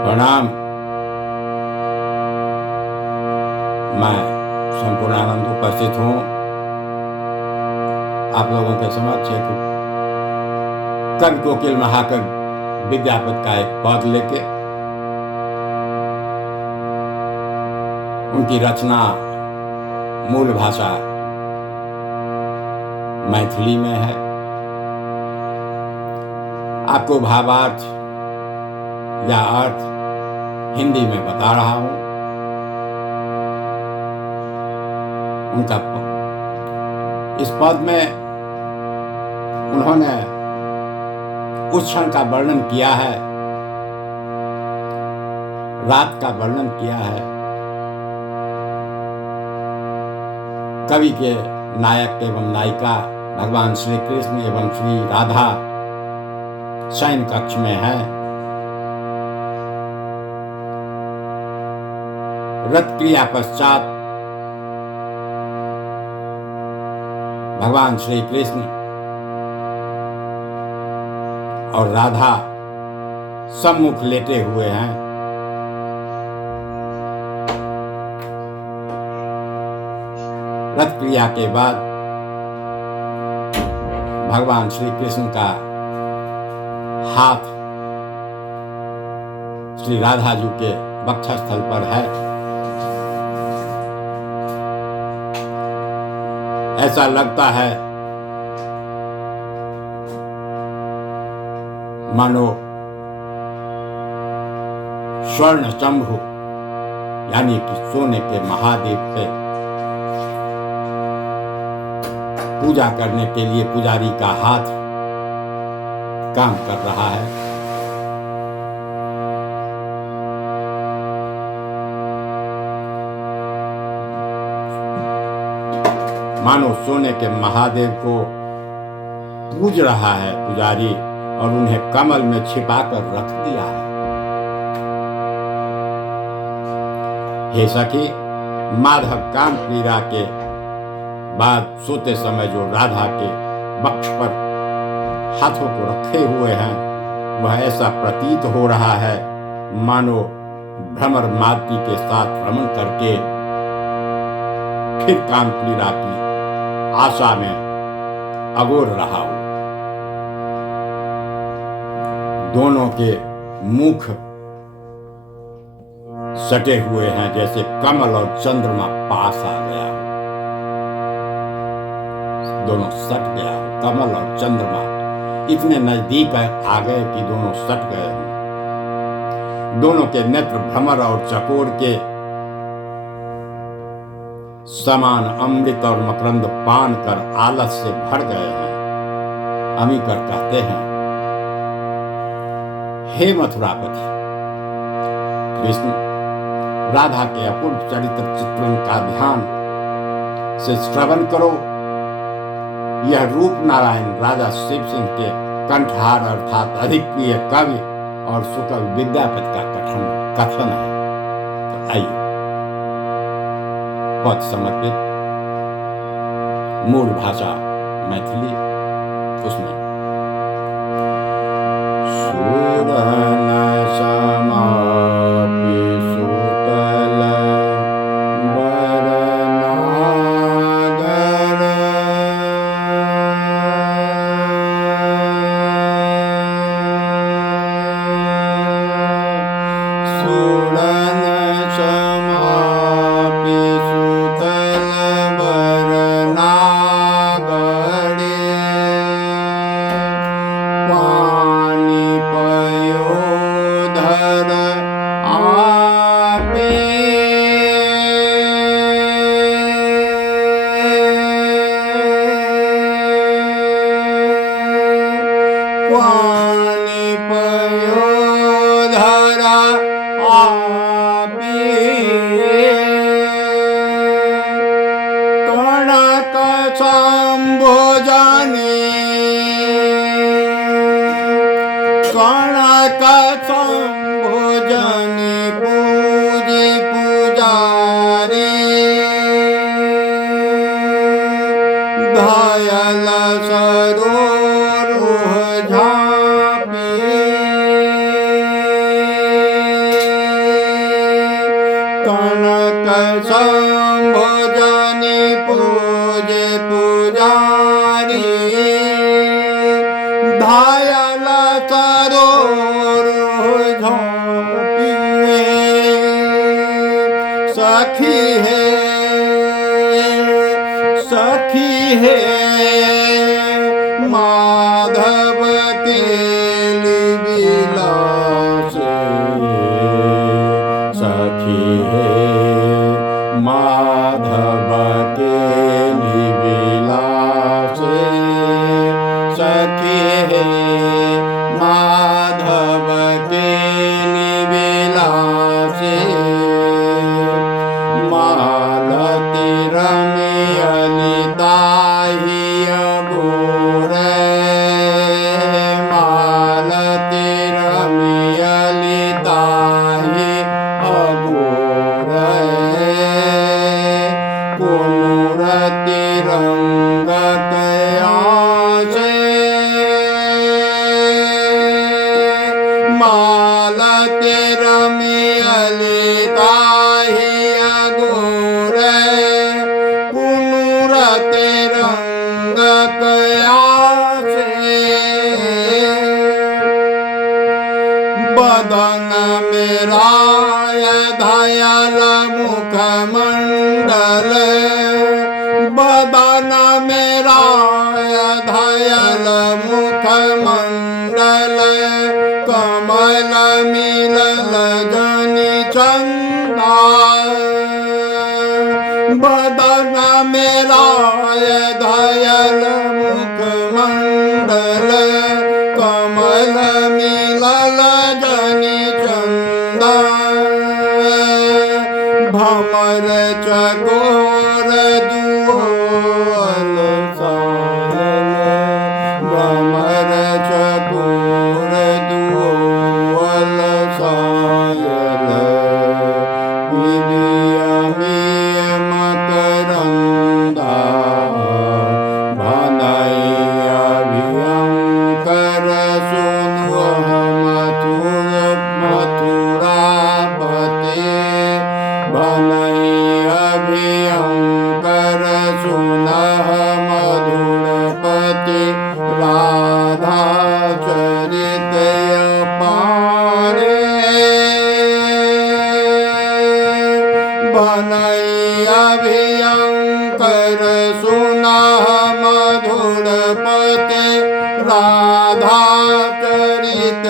प्रणाम। मैं संपूर्णानंद उपस्थित हूँ आप लोगों के समक्ष एक कवि कोकिल महाकवि विद्यापति का एक पद लेके उनकी रचना मूल भाषा मैथिली में है। आपको भावार्थ या अर्थ हिंदी में बता रहा हूं। उनका इस पद में उन्होंने उस क्षण का वर्णन किया है, रात का वर्णन किया है। कवि के नायक एवं नायिका भगवान श्री कृष्ण एवं श्री राधा शयन कक्ष में है। रत क्रिया पश्चात भगवान श्री कृष्ण और राधा सम्मुख लेटे हुए हैं। रत क्रिया के बाद भगवान श्री कृष्ण का हाथ श्री राधा जी के वक्षस्थल पर है। ऐसा लगता है मानो स्वर्ण चंभु यानी कि सोने के महादेव पे पूजा करने के लिए पुजारी का हाथ काम कर रहा है। मानो सोने के महादेव को पूज रहा है पुजारी और उन्हें कमल में छिपाकर रख दिया है। हे सखी, माधव काम क्रीड़ा के बाद सोते समय जो राधा के वक्ष पर हाथों को रखे हुए हैं, वह ऐसा प्रतीत हो रहा है मानो भ्रमर मालती के साथ भ्रमण करके फिर काम क्रीड़ा की आशा में अगोर रहा हो। दोनों के मुख सटे हुए हैं जैसे कमल और चंद्रमा पास आ गया। दोनों सट गया, कमल और चंद्रमा इतने नजदीक आ गए कि दोनों सट गए हैं। दोनों के नेत्र भ्रमर और चकोर के समान अमृत और मकरंद पान कर आलस से भर गए हैं। अमीकर कहते हैं, हे मथुरापति कृष्ण, राधा के अपूर्व चरित्र चित्रण का ध्यान से श्रवण करो। यह रूप नारायण राजा शिव सिंह के कंठहार अर्थात अधिक प्रिय कवि और सुकवि विद्यापति का कथन है। तो आइए पद समर्पित मूल भाषा मैथिली, उसमें सूरन समापि सुतल पानी पयोधरा आपी कनक संभोजने कनक संभोजने पूजी पुजारी घायल सरोरुह झांपी भोजनी पूजे पुजारी धायल सरोवर झोंपिए सखी है माधव के विलास सखी है माधव के विलास सखी है माधव के विलास मालती रमियलिता मालती रमियलिता पुनरति रंग कयासे मालती रमियलिता पुनरति रंग कयासे बदन मेरा दयाल मुखमंडल बदन मेरा दयाल मुखमंडल कमल मिलल जनि चंदा बदन मेरा दयाल मुखमंडल कमल मिलल जनि चंदा भमर चकोर दुआल सायल भमर चकोर दुआल सायल मकरंदा भनैया भयंकर सुनु मथुरापते भनैया भयंकर सुनः मधुरपति राधा चरित अपारे भनैया भयंकर सुनः मधुरपति राधा चरित